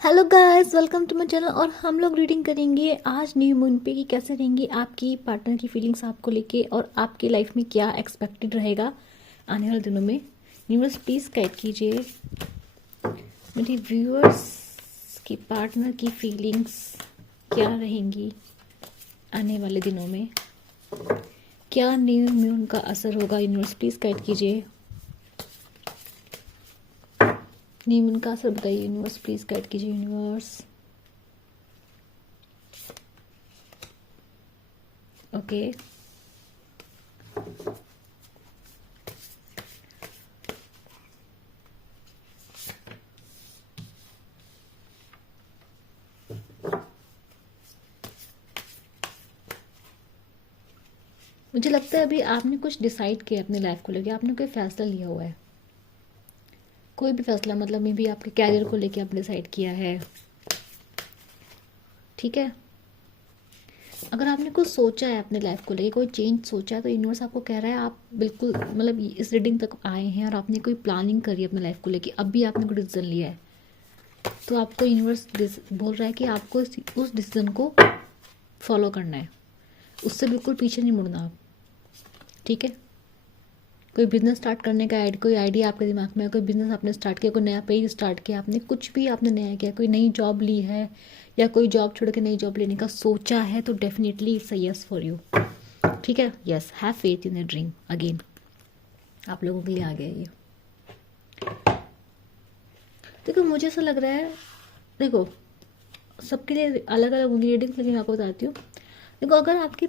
Hello guys, welcome to my channel. और हम लोग रीडिंग करेंगे आज न्यू मून पे कि कैसे रहेंगी आपकी पार्टनर की फीलिंग्स आपको लेके और आपकी लाइफ में क्या एक्सपेक्टेड रहेगा आने वाले दिनों में। यूनिवर्स प्लीज़ गाइड कीजिए मेरी व्यूअर्स की पार्टनर की फीलिंग्स क्या रहेंगी आने वाले दिनों में। क्या न्यू मून का असर होगा, यूनिवर्स प्लीज़ गाइड कीजिए। न्यू मून का असर बताइए यूनिवर्स, प्लीज़ गाइड कीजिए यूनिवर्स। ओके, मुझे लगता है अभी आपने कुछ डिसाइड किया अपनी लाइफ को लेके, आपने कोई फैसला लिया हुआ है। कोई भी फैसला, मतलब मे भी आपके कैरियर को लेके आपने डिसाइड किया है। ठीक है, अगर आपने कुछ सोचा है अपने लाइफ को लेके, कोई चेंज सोचा है, तो यूनिवर्स आपको कह रहा है आप बिल्कुल मतलब इस रीडिंग तक आए हैं और आपने कोई प्लानिंग करी है अपने लाइफ को लेके, अब भी आपने कोई डिसीजन लिया है, तो आपको यूनिवर्स बोल रहा है कि आपको उस डिसीजन को फॉलो करना है, उससे बिल्कुल पीछे नहीं मुड़ना आप। ठीक है, कोई बिजनेस स्टार्ट करने का कोई आइडिया आपके दिमाग में है, कोई बिजनेस आपने स्टार्ट किया, कोई नया पेज स्टार्ट किया आपने, कुछ भी आपने नया किया, कोई नई जॉब ली है या कोई जॉब छोड़ के नई जॉब लेने का सोचा है, तो definitely it's a yes for you. ठीक है, yes, have faith in a dream again, आप लोगों के लिए आ गया ये। देखो मुझे ऐसा लग रहा है, देखो सबके लिए अलग अलग होंगी रीडिंग्स, लेकिन मैं आपको बताती हूँ। देखो अगर आपके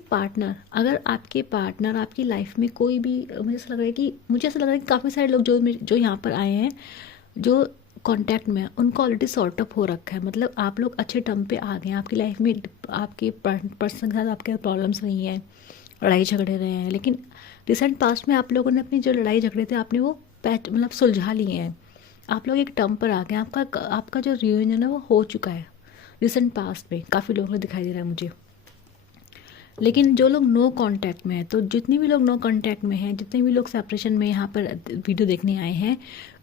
पार्टनर आपकी लाइफ में कोई भी, मुझे ऐसा लग रहा है कि काफ़ी सारे लोग जो यहाँ पर आए हैं, जो कांटेक्ट में है, उनको ऑलरेडी सॉर्ट अप हो रखा है, मतलब आप लोग अच्छे टर्म पे आ गए हैं। आपकी लाइफ में आपके पर्सन के साथ आपके प्रॉब्लम्स नहीं है, लड़ाई झगड़े रहे हैं, लेकिन रिसेंट पास्ट में आप लोगों ने अपनी जो लड़ाई झगड़े थे आपने वो पैच मतलब सुलझा लिए हैं। आप लोग एक टर्म पर आ गए हैं, आपका आपका जो रियूनियन है वो हो चुका है रिसेंट पास्ट में, काफ़ी लोगों को दिखाई दे रहा है मुझे। लेकिन जो लोग नो कांटेक्ट में हैं, तो जितने भी लोग नो कांटेक्ट में हैं, जितने भी लोग सेपरेशन में यहाँ पर वीडियो देखने आए हैं,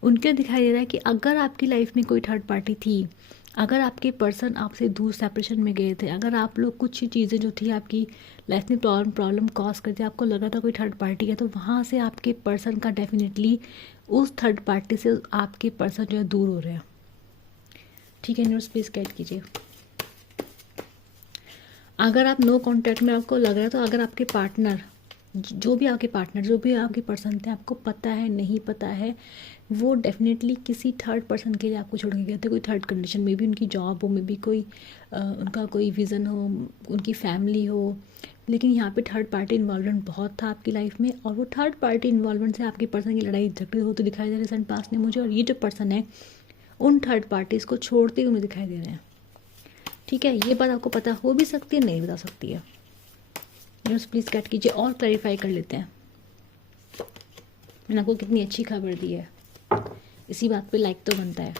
उनके दिखाई दे रहा है कि अगर आपकी लाइफ में कोई थर्ड पार्टी थी, अगर आपके पर्सन आपसे दूर सेपरेशन में गए थे, अगर आप लोग कुछ चीज़ें जो थी आपकी लाइफ में प्रॉब्लम कॉज करती, आपको लगा था कोई थर्ड पार्टी है, तो वहाँ से आपके पर्सन का डेफिनेटली उस थर्ड पार्टी से आपके पर्सन जो है दूर हो रहे हैं। ठीक है, न्यूज़ प्लीज़ गाइड कीजिए। अगर आप नो कांटेक्ट में आपको लग रहा है, तो अगर आपके पार्टनर जो भी आपके पर्सन थे, आपको पता है नहीं पता है, वो डेफिनेटली किसी थर्ड पर्सन के लिए आपको छोड़ के गए थे, कोई थर्ड कंडीशन में भी, उनकी जॉब हो, में भी कोई उनका कोई विज़न हो, उनकी फैमिली हो, लेकिन यहाँ पे थर्ड पार्टी इन्वॉल्वमेंट बहुत था आपकी लाइफ में, और वो थर्ड पार्टी इन्वॉल्वमेंट से आपके पर्सन की लड़ाई झगड़े होते दिखाई दे रहे रिसेंट पास्ट ने मुझे, और ये जो पर्सन है उन थर्ड पार्टीज़ को छोड़ते हुए दिखाई दे रहे हैं। ठीक है, ये बात आपको पता हो भी सकती है, नहीं बता सकती है। न्यूज़ प्लीज़ कैट कीजिए और क्लैरिफाई कर लेते हैं। मैंने आपको कितनी अच्छी खबर दी है, इसी बात पे लाइक तो बनता है।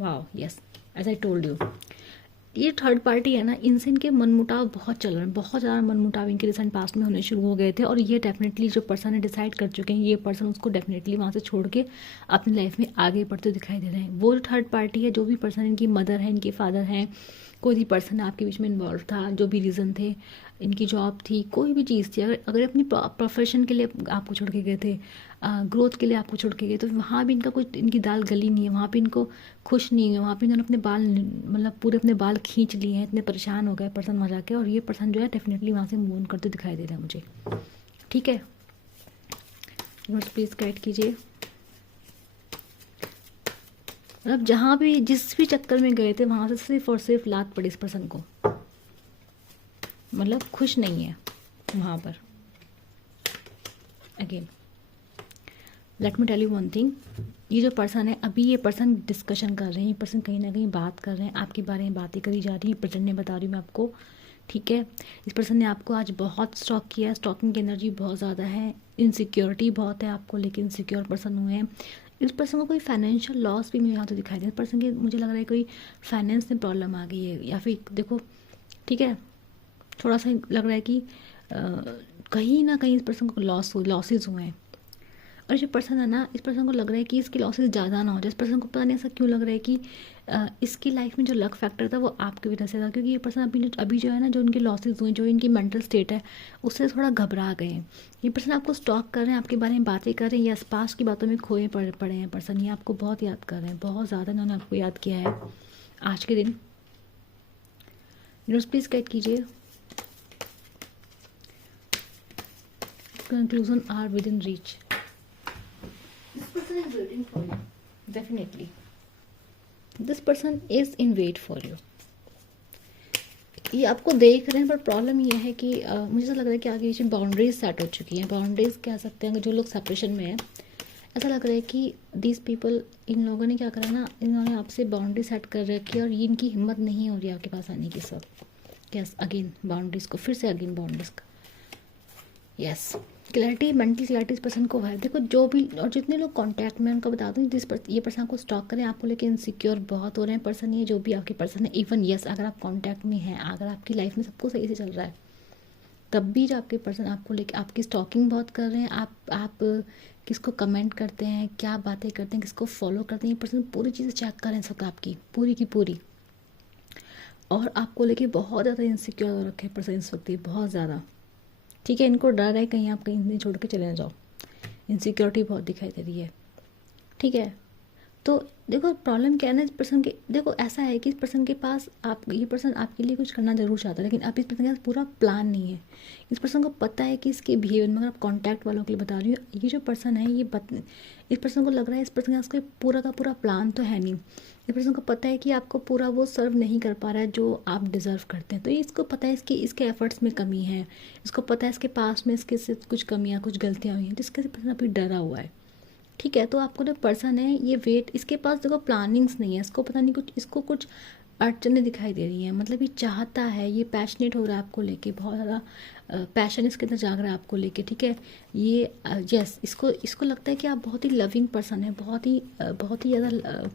Wow, yes, as I told you, ये थर्ड पार्टी है ना, इनसे इनके मनमुटाव बहुत चल रहे हैं, बहुत ज़्यादा मनमुटाव इनके रिसेंट पास्ट में होने शुरू हो गए थे, और ये डेफिनेटली जो पर्सन है डिसाइड कर चुके हैं, ये पर्सन उसको डेफिनेटली वहाँ से छोड़ के अपनी लाइफ में आगे बढ़ते दिखाई दे रहे हैं। वो जो थर्ड पार्टी है, जो भी पर्सन इनकी मदर है, इनके फादर हैं, कोई भी पर्सन आपके बीच में इन्वॉल्व था, जो भी रीज़न थे, इनकी जॉब थी, कोई भी चीज़ थी, अगर अगर अपनी प्रोफेशन के लिए आपको छोड़ के गए थे, ग्रोथ के लिए आपको छोड़ के गए, तो वहाँ भी इनका कुछ, इनकी दाल गली नहीं है, वहाँ पे इनको खुश नहीं है, वहाँ पे इन्होंने अपने बाल मतलब पूरे अपने बाल खींच लिए हैं, इतने परेशान हो गए पर्सन वहाँ जाके, और ये पर्सन जो है डेफिनेटली वहाँ से मूव ऑन करते दिखाई दे रहा है मुझे। ठीक है, नोट्स प्लीज़ गाइड कीजिए। मतलब जहाँ भी जिस भी चक्कर में गए थे, वहाँ से सिर्फ और सिर्फ लात पड़ी इस पर्सन को, मतलब खुश नहीं है वहाँ पर। Again let me tell you one thing, ये जो पर्सन है, अभी ये पर्सन डिस्कशन कर रहे हैं, ये पर्सन कहीं ना कहीं बात कर रहे हैं, आपके बारे में बातें करी जा रही है, प्रेजेंट में बता रही हूँ मैं आपको। ठीक है, इस पर्सन ने आपको आज बहुत स्टॉक किया है, स्टॉकिंग की एनर्जी बहुत ज़्यादा है, इनसिक्योरिटी बहुत है आपको, लेकिन इनसिक्योर पर्सन हुए हैं। इस पर्सन को कोई फाइनेंशियल लॉस भी मुझे यहाँ तो दिखाई दे रहा है, पर्सन की मुझे लग रहा है कोई फाइनेंस में प्रॉब्लम आ गई है, या फिर देखो, ठीक है, थोड़ा सा लग रहा है कि कहीं ना कहीं इस पर्सन को लॉसेज हुए हैं, और जो पर्सन है ना, इस पर्सन को लग रहा है कि इसकी लॉसेस ज़्यादा ना हो जाए। इस पर्सन को पता नहीं ऐसा क्यों लग रहा है कि इसकी लाइफ में जो लक फैक्टर था वो आपकी वजह से था, क्योंकि ये पर्सन अभी जो है ना, जो इनके लॉसेस हुए, जो इनकी मेंटल स्टेट है, उससे थोड़ा घबरा गए हैं। ये पर्सन आपको स्टॉक कर रहे हैं, आपके बारे में बातें कर रहे हैं, या पास की बातों में खोए पड़े हैं पर्सन। ये आपको बहुत याद कर रहे हैं, बहुत ज़्यादा इन्होंने आपको याद किया है आज के दिन। यूनिवर्स प्लीज़ गाइड कीजिए। Conclusion are within reach. This person is waiting for you. Definitely. This person is in wait for you. ये आपको देख रहे हैं, पर प्रॉब्लम ये है कि मुझे ऐसा लग रहा है कि आगे पीछे बाउंड्रीज सेट हो चुकी हैं। बाउंड्रीज कह सकते हैं, जो लोग सेपरेशन में हैं, ऐसा लग रहा है कि दिस पीपल, इन लोगों ने क्या करा ना, इन्होंने आपसे बाउंड्री सेट कर रखी है और ये इनकी हिम्मत नहीं हो रही आपके पास आने की। सब यस, अगेन बाउंड्रीज को फिर से अगेन बाउंड्रीज का यस। क्लैरिटी, मेंटल क्लैरिटी इस पर्सन को है। देखो जो भी और जितने लोग कांटेक्ट में, उनको बता दूँ ये पर्सन को स्टॉक करें, आपको लेके इनसिक्योर बहुत हो रहे हैं पर्सन। ये जो भी आपके पर्सन है, इवन यस अगर आप कांटेक्ट में हैं, अगर आपकी लाइफ में सब कुछ सही से चल रहा है, तब भी जो आपके पर्सन आपको लेके आपकी स्टॉकिंग बहुत कर रहे हैं। आप किसको कमेंट करते हैं, क्या बातें करते हैं, किसको फॉलो करते हैं, ये पर्सन पूरी चीज़ें चेक कर रहे हैं सब आपकी पूरी की पूरी। और आपको लेके बहुत ज़्यादा इनसिक्योर हो रखे हैं पर्सन इस वक्त, बहुत ज़्यादा। ठीक है, इनको डर है कहीं आप कहीं नहीं छोड़ के चले ना जाओ, इनसिक्योरिटी बहुत दिखाई दे रही है। ठीक है, तो देखो प्रॉब्लम क्या है ना, इस पर्सन के, देखो ऐसा है कि इस पर्सन के पास ये पर्सन आपके लिए कुछ करना जरूर चाहता है, लेकिन अब इस पर्सन के पास पूरा प्लान नहीं है। इस पर्सन को पता है कि इसके बिहेवियर में, अगर आप कॉन्टैक्ट वालों के लिए बता रही हूँ, ये जो पर्सन है इस पर्सन को लग रहा है इस पर्सन के पास कोई पूरा का पूरा प्लान तो है नहीं। इस पर्सन को पता है कि आपको पूरा वो सर्व नहीं कर पा रहा है जो आप डिज़र्व करते हैं। तो इसको पता है इसके एफर्ट्स में कमी है, इसको पता है इसके पास में इसके से कुछ कमियाँ, कुछ गलतियाँ हुई हैं, जिसके पर्सन अभी डरा हुआ है। ठीक है, तो आपको जो पर्सन है ये वेट, इसके पास देखो प्लानिंग्स नहीं है, इसको पता नहीं कुछ, इसको कुछ अड़चने दिखाई दे रही हैं। मतलब ये चाहता है, ये पैशनेट हो रहा है आपको लेके, बहुत ज़्यादा पैशन इसके अंदर जाग रहा है आपको लेके। ठीक है, ये यस इसको लगता है कि आप बहुत ही लविंग पर्सन है, बहुत ही ज़्यादा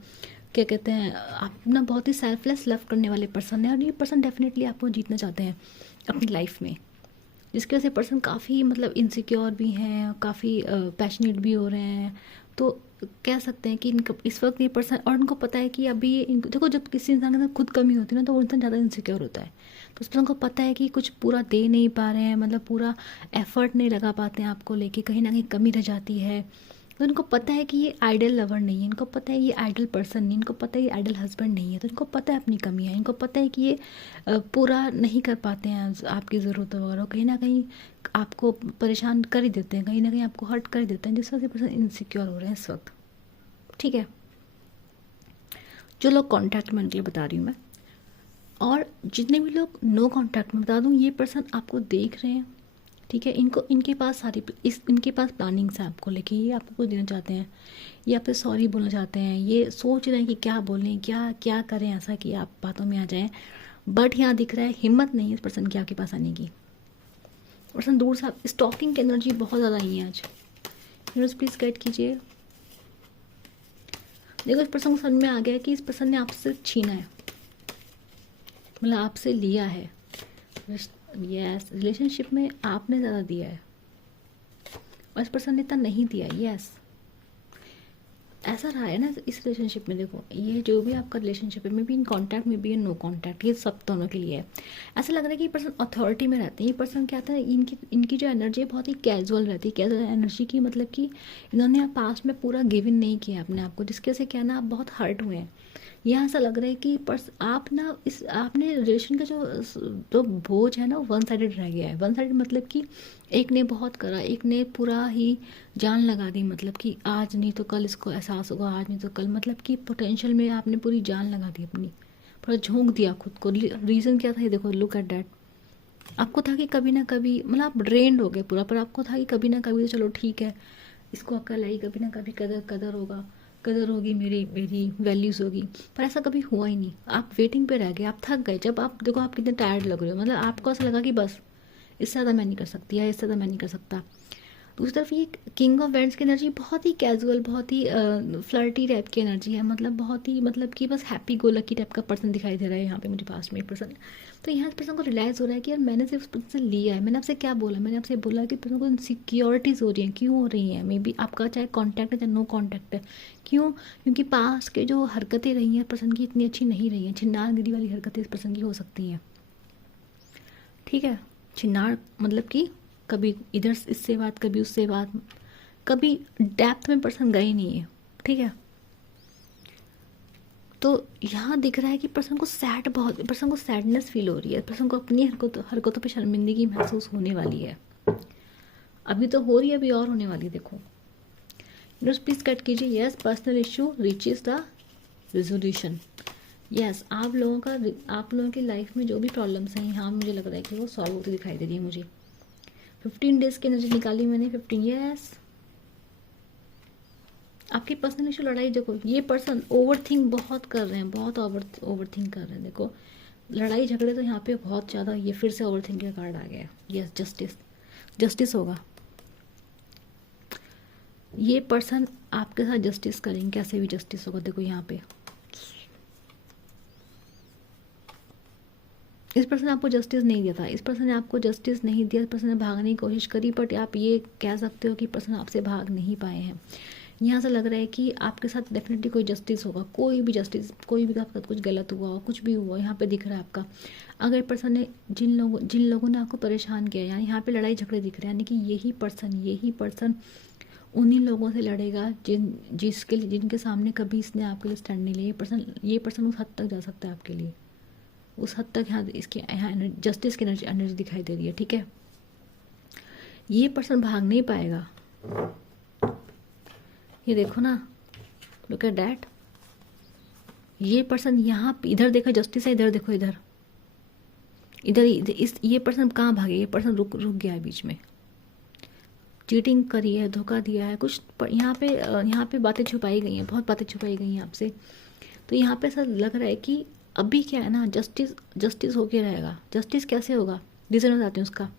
क्या कहते हैं, आप ना बहुत ही सेल्फलेस लव करने वाले पर्सन है। और ये पर्सन डेफिनेटली आपको जीतना चाहते हैं अपनी लाइफ में, जिसकी वजह से पर्सन काफ़ी मतलब इनसिक्योर भी हैं, काफ़ी पैशनेट भी हो रहे हैं। तो कह सकते हैं कि इस वक्त ये पर्सन, और उनको पता है कि अभी देखो जब किसी इंसान के अंदर खुद कमी होती है ना, तो वो इंसान ज़्यादा इनसिक्योर होता है। तो उस पर्सन को पता है कि कुछ पूरा दे नहीं पा रहे हैं, मतलब पूरा एफर्ट नहीं लगा पाते हैं आपको लेके, कहीं ना कहीं कमी रह जाती है। तो इनको पता है कि ये आइडल लवर नहीं है, इनको पता है ये आइडल पर्सन नहीं, इनको पता है ये आइडल हस्बैंड नहीं है। तो इनको पता है अपनी कमी है, इनको पता है कि ये पूरा नहीं कर पाते हैं आपकी ज़रूरत वगैरह, कहीं ना कहीं आपको परेशान कर ही देते हैं, कहीं ना कहीं आपको हर्ट कर ही देते हैं, जिस वजह से पर्सन इनसिक्योर हो रहे हैं इस वक्त। ठीक है, जो लोग कॉन्टैक्ट में, उनके लिए बता रही हूँ मैं, और जितने भी लोग नो कॉन्टैक्ट में, बता दूँ ये पर्सन आपको देख रहे हैं। ठीक है, इनके पास इनके पास प्लानिंग्स है आपको लेके, ये आपको कुछ देना चाहते हैं, ये आपसे सॉरी बोलना चाहते हैं, ये सोच रहे हैं कि क्या बोलें, क्या करें ऐसा कि आप बातों में आ जाएं। बट यहाँ दिख रहा है हिम्मत नहीं है इस पर्सन की आपके पास आने की। पर्सन दूर से, स्टॉकिंग की एनर्जी बहुत ज़्यादा आई है आज। यूनिवर्स प्लीज़ गाइड कीजिए। देखो इस पर्सन को समझ में आ गया है कि इस पर्सन ने आपसे छीना है, मतलब आपसे लिया है। यस, रिलेशनशिप में आपने ज़्यादा दिया है और इस पर्सन ने इतना नहीं दिया। यस, ऐसा रहा है ना इस रिलेशनशिप में। देखो ये जो भी आपका रिलेशनशिप है, मे बी इन कॉन्टैक्ट में भी नो कॉन्टैक्ट, ये सब दोनों के लिए है। ऐसा लग रहा है कि ये पर्सन अथॉरिटी में रहते हैं। ये पर्सन क्या था, इनकी जो एनर्जी है बहुत ही कैजुअल रहती है। कैजुअल एनर्जी की मतलब कि इन्होंने पास्ट में पूरा गिव इन नहीं किया अपने आप को, जिसकी वजह से क्या ना आप बहुत हर्ट हुए हैं। यहाँ ऐसा लग रहा है कि आप ना आपने रिलेशन का जो बोझ है ना, वो वन साइडेड रह गया है। वन साइडेड मतलब कि एक ने बहुत करा, एक ने पूरा ही जान लगा दी, मतलब कि आज नहीं तो कल इसको एहसास होगा, आज नहीं तो कल, मतलब कि पोटेंशियल में आपने पूरी जान लगा दी अपनी, पूरा झोंक दिया खुद को। रीज़न क्या था ये देखो, लुक एट डैट। आपको था कि कभी ना कभी, मतलब आप ड्रेन्ड हो गए पूरा, पर आपको था कि कभी ना कभी तो चलो ठीक है, इसको अकल आई, कभी ना कभी कदर होगा, कदर होगी, मेरी वैल्यूज़ होगी। पर ऐसा कभी हुआ ही नहीं। आप वेटिंग पे रह गए, आप थक गए। जब आप देखो आप कितने टायर्ड लग रहे हो, मतलब आपको ऐसा लगा कि बस इससे ज़्यादा मैं नहीं कर सकती, या इससे ज़्यादा मैं नहीं कर सकता। दूसरी तरफ ये किंग ऑफ वैंड्स की एनर्जी बहुत ही कैजुअल, बहुत ही फ्लर्टी टाइप की एनर्जी है, मतलब बहुत ही, मतलब कि बस हैप्पी गो लकी टाइप का पर्सन दिखाई दे रहा है यहाँ पे मुझे पास में एक पर्सन। तो यहाँ इस पर्सन को रियलाइज़ हो रहा है कि यार मैंने सिर्फ उस पर्सन से लिया है, मैंने आपसे क्या बोला, मैंने आपसे बोला कि पर्सन को इनसिक्योरिटीज़ हो रही हैं, क्यों हो रही हैं, मे बी आपका चाहे कॉन्टैक्ट है चाहे नो कॉन्टैक्ट है, क्यों, क्योंकि पास के जो हरकतें रही हैं पर्सन की इतनी अच्छी नहीं रही हैं, छिन्नारगिरी वाली हरकतें इस पर्सन की हो सकती हैं। ठीक है, छिन्नार मतलब कि कभी इधर इससे बात, कभी उससे बात, कभी डेप्थ में पर्सन गए नहीं है। ठीक है, तो यहाँ दिख रहा है कि पर्सन को पर्सन को सैडनेस फील हो रही है, पर्सन को अपनी हरकतों पे शर्मिंदगी महसूस होने वाली है। अभी तो हो रही है, अभी और होने वाली है। देखो प्लीज कट कीजिए। Yes, personal issue reaches the resolution. Yes, आप लोगों की लाइफ में जो भी प्रॉब्लम्स हैं यहाँ मुझे लग रहा है कि वो सॉल्व होती दिखाई दे रही है मुझे। 15 डेज की एनर्जी निकाली मैंने, 15। यस, आपकी पर्सनल इशू लड़ाई, देखो ये पर्सन ओवर थिंक बहुत कर रहे हैं, बहुत ओवर थिंक कर रहे हैं। देखो लड़ाई झगड़े तो यहाँ पे बहुत ज़्यादा, ये फिर से ओवर थिंक का कार्ड आ गया। यस, जस्टिस होगा। ये पर्सन आपके साथ जस्टिस करेंगे, कैसे भी जस्टिस होगा। देखो यहाँ पे इस पर्सन ने आपको जस्टिस नहीं दिया था, इस पर्सन ने आपको जस्टिस नहीं दिया, इस पर्सन ने भागने की कोशिश करी, बट आप ये कह सकते हो कि पर्सन आपसे भाग नहीं पाए हैं। यहाँ से लग रहा है कि आपके साथ डेफिनेटली कोई जस्टिस होगा, कोई भी जस्टिस, कोई भी आपके साथ कुछ गलत हुआ हो, कुछ भी हुआ यहाँ पे दिख रहा है आपका। अगर पर्सन ने जिन लोगों ने आपको परेशान किया, यानी यहाँ पे लड़ाई झगड़े दिख रहे हैं, यानी कि यही पर्सन उन्हीं लोगों से लड़ेगा जिनके सामने कभी इसने आपके लिए स्टैंड नहीं लिया। ये पर्सन उस हद तक जा सकता है आपके लिए, उस हद तक यहाँ जस्टिस की एनर्जी दिखाई दे रही है। ठीक है, ये पर्सन भाग नहीं पाएगा। ये देखो ना, लुक एट दैट। ये पर्सन यहाँ इधर देखो जस्टिस है, इधर देखो इधर ये पर्सन कहाँ भागे, ये पर्सन रुक गया है बीच में, चीटिंग करी है, धोखा दिया है कुछ। यहाँ पे बातें छुपाई गई हैं, बहुत बातें छुपाई गई हैं आपसे। तो यहाँ पे ऐसा लग रहा है कि अभी क्या है ना, जस्टिस होके रहेगा। जस्टिस कैसे होगा, रीज़न बताती हूँ उसका।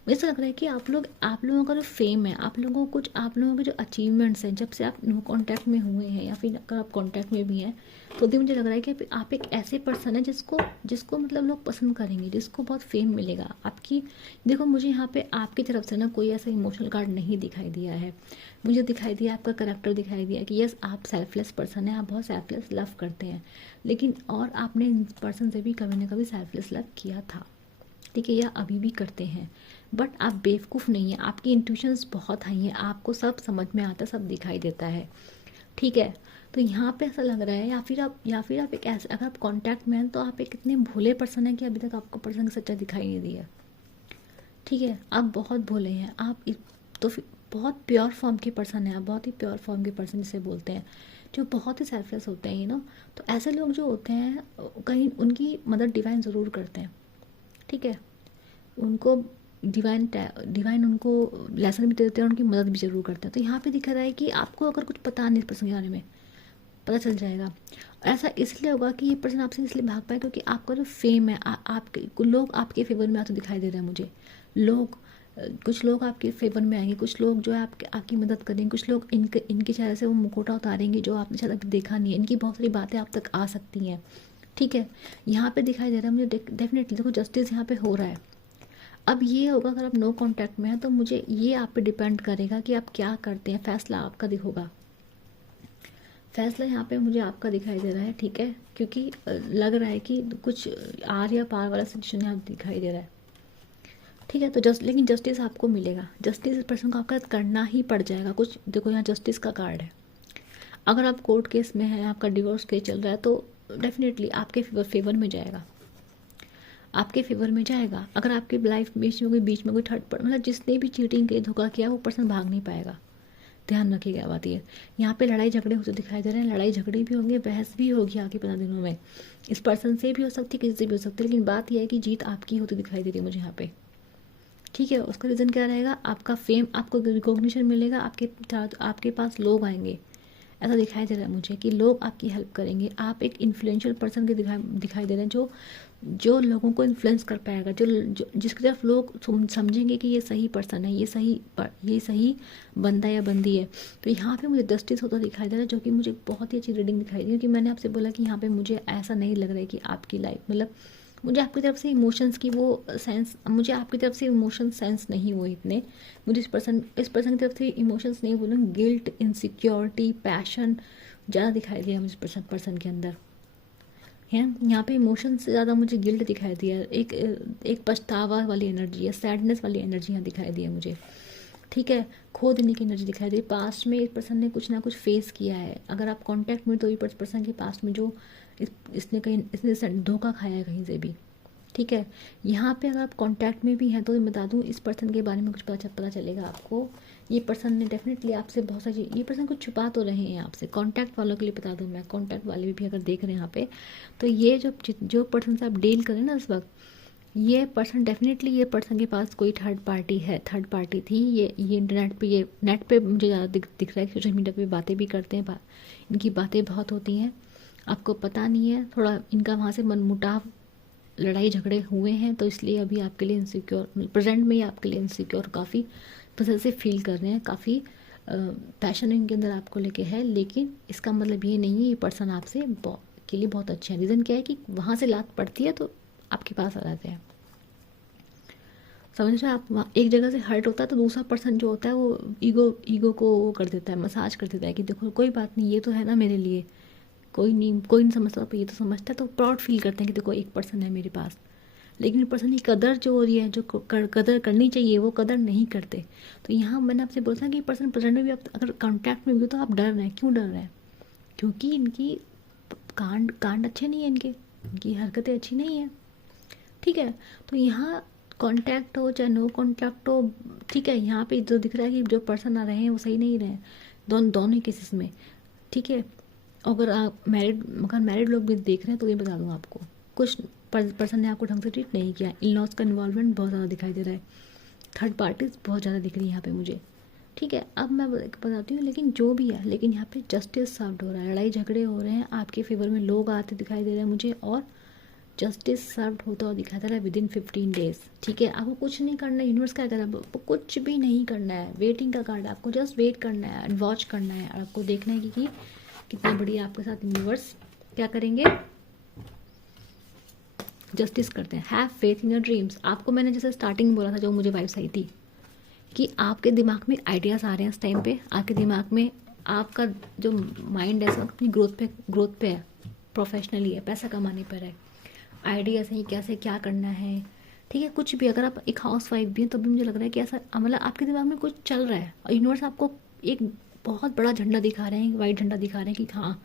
मुझे ऐसा लग रहा है कि आप लोगों का जो फेम है, आप लोगों के जो अचीवमेंट्स हैं, जब से आप नो कांटेक्ट में हुए हैं या फिर अगर आप कांटेक्ट में भी हैं, तो भी मुझे लग रहा है कि आप एक ऐसे पर्सन है जिसको मतलब लोग पसंद करेंगे, जिसको बहुत फेम मिलेगा आपकी। देखो मुझे यहाँ पे आपकी तरफ से ना कोई ऐसा इमोशनल कार्ड नहीं दिखाई दिया है, मुझे दिखाई दिया आपका करेक्टर दिखाई दिया कि यस आप सेल्फलेस पर्सन है, आप बहुत सेल्फलेस लव करते हैं, लेकिन और आपने इन पर्सन से भी कभी ना कभी सेल्फलेस लव किया था। ठीक है, या अभी भी करते हैं, बट आप बेवकूफ़ नहीं हैं, आपकी इंट्यूशंस बहुत हाई हैं, आपको सब समझ में आता है, सब दिखाई देता है। ठीक है, तो यहाँ पे ऐसा लग रहा है, या फिर आप एक ऐसे, अगर आप कांटेक्ट में हैं तो आप एक इतने भोले पर्सन हैं कि अभी तक आपको पर्सन की सच्चाई दिखाई नहीं दी है। ठीक है, आप बहुत भोले हैं, तो फिर बहुत प्योर फॉर्म के पर्सन हैं आप, बहुत ही प्योर फॉर्म के पर्सन जिसे बोलते हैं, जो बहुत ही सेल्फलेस होते हैं ना। तो ऐसे लोग जो होते हैं कहीं उनकी मदद डिवाइन ज़रूर करते हैं। ठीक है, उनको डिवाइन उनको लेसन भी देते हैं, उनकी मदद भी ज़रूर करते हैं। तो यहाँ पे दिखा रहा है कि आपको अगर कुछ पता नहीं इस पर्सन के बारे में, पता चल जाएगा। ऐसा इसलिए होगा कि ये पर्सन आपसे इसलिए भाग पाए क्योंकि आपका जो फेम है, आपके लोग आपके फेवर में आते दिखाई दे रहे हैं मुझे। कुछ लोग आपके फेवर में आएंगे, कुछ लोग जो है आपकी मदद करेंगे, कुछ लोग इनके चेहरे से वो मुखौटा उतारेंगे जो आपने शायद अभी देखा नहीं है। इनकी बहुत सारी बातें आप तक आ सकती हैं। ठीक है, यहाँ पे दिखाई दे रहा है मुझे डेफिनेटली, देखो जस्टिस यहाँ पे हो रहा है। अब ये होगा अगर आप नो कांटेक्ट में हैं तो मुझे ये आप पे डिपेंड करेगा कि आप क्या करते हैं, फैसला आपका होगा। फैसला यहाँ पे मुझे आपका दिखाई दे रहा है। ठीक है, क्योंकि लग रहा है कि कुछ आर या पार वाला सिचुएशन यहाँ दिखाई दे रहा है। ठीक है, तो लेकिन जस्टिस आपको मिलेगा, जस्टिस इस पर्सन को आपका करना ही पड़ जाएगा कुछ। देखो यहाँ जस्टिस का कार्ड है। अगर आप कोर्ट केस में हैं, आपका डिवोर्स केस चल रहा है, तो डेफिनेटली आपके फेवर में जाएगा, आपके फेवर में जाएगा। अगर आपकी लाइफ बीच में कोई थर्ड पर मतलब जिसने भी चीटिंग की, धोखा किया, वो पर्सन भाग नहीं पाएगा। ध्यान रखिएगा बात ये। यहाँ पे लड़ाई झगड़े होते दिखाई दे रहे हैं, लड़ाई झगड़े भी होंगे, बहस भी होगी आगे 15 दिनों में। इस पर्सन से भी हो सकती है, किसी से भी हो सकती है, लेकिन बात यह है कि जीत आपकी होती दिखाई दे रही है मुझे यहाँ पे। ठीक है, उसका रीज़न क्या रहेगा, आपका फेम, आपको रिकॉग्निशन मिलेगा, आपके पास लोग आएंगे। ऐसा दिखाई दे रहा है मुझे कि लोग आपकी हेल्प करेंगे। आप एक इन्फ्लुएंशियल पर्सन के दिखाई दे रहे हैं जो लोगों को इन्फ्लुएंस कर पाएगा, जिसकी तरफ लोग समझेंगे कि ये सही पर्सन है, ये सही बंदा या बंदी है। तो यहाँ पे मुझे जस्टिस होता दिखाई दे रहा है, जो कि मुझे बहुत ही अच्छी रीडिंग दिखाई दी, क्योंकि मैंने आपसे बोला कि यहाँ पे मुझे ऐसा नहीं लग रहा है कि आपकी लाइफ मतलब मुझे आपकी तरफ से इमोशंस की वो सेंस, मुझे आपकी तरफ से इमोशन सेंस नहीं हुए इतने। मुझे इस पर्सन की तरफ से इमोशंस नहीं बोलूँ, गिल्ट, इनसिक्योरिटी, पैशन ज़्यादा दिखाई दिया मुझे पर्सन के अंदर है। यहाँ पे इमोशन से ज़्यादा मुझे गिल्ट दिखाई दिया, एक पछतावा वाली एनर्जी है, सैडनेस वाली एनर्जी यहाँ दिखाई दी है मुझे। ठीक है, खो देने की एनर्जी दिखाई दी। पास्ट में इस पर्सन ने कुछ ना कुछ फेस किया है, अगर आप कांटेक्ट में तो इस पर्सन के पास्ट में जो इसने धोखा खाया है कहीं से भी। ठीक है, यहाँ पे अगर आप कांटेक्ट में भी हैं तो मैं बता दूँ इस पर्सन के बारे में कुछ पता चलेगा आपको। ये पर्सन ने डेफिनेटली आपसे बहुत सारी, ये पर्सन कुछ छुपा तो रहे हैं आपसे। कांटेक्ट वालों के लिए बता दूँ मैं, कांटेक्ट वाले भी अगर देख रहे हैं यहाँ पे, तो ये जो पर्सन से आप डील करें ना इस वक्त, ये पर्सन डेफिनेटली, ये पर्सन के पास कोई थर्ड पार्टी है, थर्ड पार्टी थी। ये इंटरनेट पे, ये नेट पे मुझे ज़्यादा दिख रहा है, सोशल मीडिया पे बातें भी करते हैं, इनकी बातें बहुत होती हैं, आपको पता नहीं है। थोड़ा इनका वहाँ से मनमुटाव, लड़ाई झगड़े हुए हैं, तो इसलिए अभी आपके लिए इनसिक्योर, प्रेजेंट में ही आपके लिए इनसिक्योर काफ़ी पॉसेसिव फील कर रहे हैं, काफ़ी पैशन इनके अंदर आपको लेके है। लेकिन इसका मतलब ये नहीं है ये पर्सन आपसे के लिए बहुत अच्छे हैं। रीज़न क्या है कि वहाँ से लात पड़ती है तो आपके पास आ जाते हैं, समझ रहे हैं आप। वहाँ एक जगह से हर्ट होता है तो दूसरा पर्सन जो होता है वो ईगो को वो कर देता है, मसाज कर देता है कि देखो कोई बात नहीं, ये तो है ना मेरे लिए, कोई नहीं समझता, पर ये तो समझता है, तो प्राउड फील करते हैं कि देखो एक पर्सन है मेरे पास। लेकिन पर्सन की कदर जो हो रही है, जो कदर करनी चाहिए वो कदर नहीं करते। तो यहाँ मैंने आपसे बोला था कि पर्सन प्रेजेंट में भी आप अगर कांटेक्ट में भी हो तो आप डर रहे हैं। क्यों डर रहे हैं? क्योंकि इनकी कांड अच्छे नहीं है, इनकी हरकतें अच्छी नहीं है। ठीक है, तो यहाँ कांटेक्ट हो चाहे नो कांटेक्ट हो, ठीक है, यहाँ पे जो दिख रहा है कि जो पर्सन आ रहे हैं वो सही नहीं रहे, दोनों केसेस में। ठीक है, अगर मैरिड लोग भी देख रहे हैं तो ये बता दूँ आपको, कुछ पर्सन ने आपको ढंग से ट्रीट नहीं किया, इन लॉज का इन्वॉल्वमेंट बहुत ज़्यादा दिखाई दे रहा है, थर्ड पार्टीज बहुत ज़्यादा दिख रही है यहाँ पे मुझे। ठीक है, अब मैं बताती हूँ, लेकिन जो भी है, लेकिन यहाँ पे जस्टिस सर्व्ड हो रहा है, लड़ाई झगड़े हो रहे हैं आपके फेवर में, लोग आते दिखाई दे रहे हैं मुझे, और जस्टिस सर्व्ड होता हुआ दिखाई दे रहा है विदिन 15 डेज। ठीक है, आपको कुछ नहीं करना है, यूनिवर्स क्या कर रहा है, आपको कुछ भी नहीं करना है, वेटिंग का कार्ड है, आपको जस्ट वेट करना है एंड वॉच करना है, और आपको देखना है कि कितना बढ़िया आपके साथ यूनिवर्स क्या करेंगे, जस्टिस करते हैं। Have faith in your dreams. आपको मैंने जैसे स्टार्टिंग में बोला था, जो मुझे वाइब्स आई थी कि आपके दिमाग में आइडियाज़ आ रहे हैं इस टाइम पे, आपके दिमाग में आपका जो माइंड है अपनी ग्रोथ पे है, प्रोफेशनली है, पैसा कमाने पर है, आइडियाज़ हैं कैसे क्या करना है। ठीक है, कुछ भी, अगर आप एक हाउस वाइफ भी हैं तब भी मुझे लग रहा है कि ऐसा मतलब आपके दिमाग में कुछ चल रहा है, और यूनिवर्स आपको एक बहुत बड़ा झंडा दिखा रहे हैं, वाइट झंडा दिखा रहे हैं कि हाँ,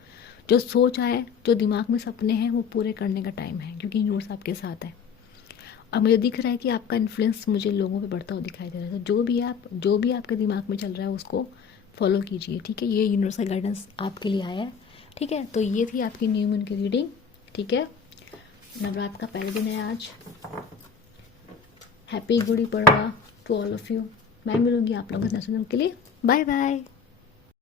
जो सोच आए, जो दिमाग में सपने हैं वो पूरे करने का टाइम है, क्योंकि यूनिवर्स आपके साथ है। और मुझे दिख रहा है कि आपका इन्फ्लुएंस मुझे लोगों पे बढ़ता हुआ दिखाई दे रहा है। तो जो भी आपके दिमाग में चल रहा है उसको फॉलो कीजिए। ठीक है, ये यूनिवर्स का गाइडेंस आपके लिए आया है। ठीक है, तो ये थी आपकी न्यू मून की रीडिंग। ठीक है, नवरात्र का पहले दिन है आज। Happy Gudi Padwa to all of you. मैं मिलूंगी आप लोगों के लिए। Bye bye.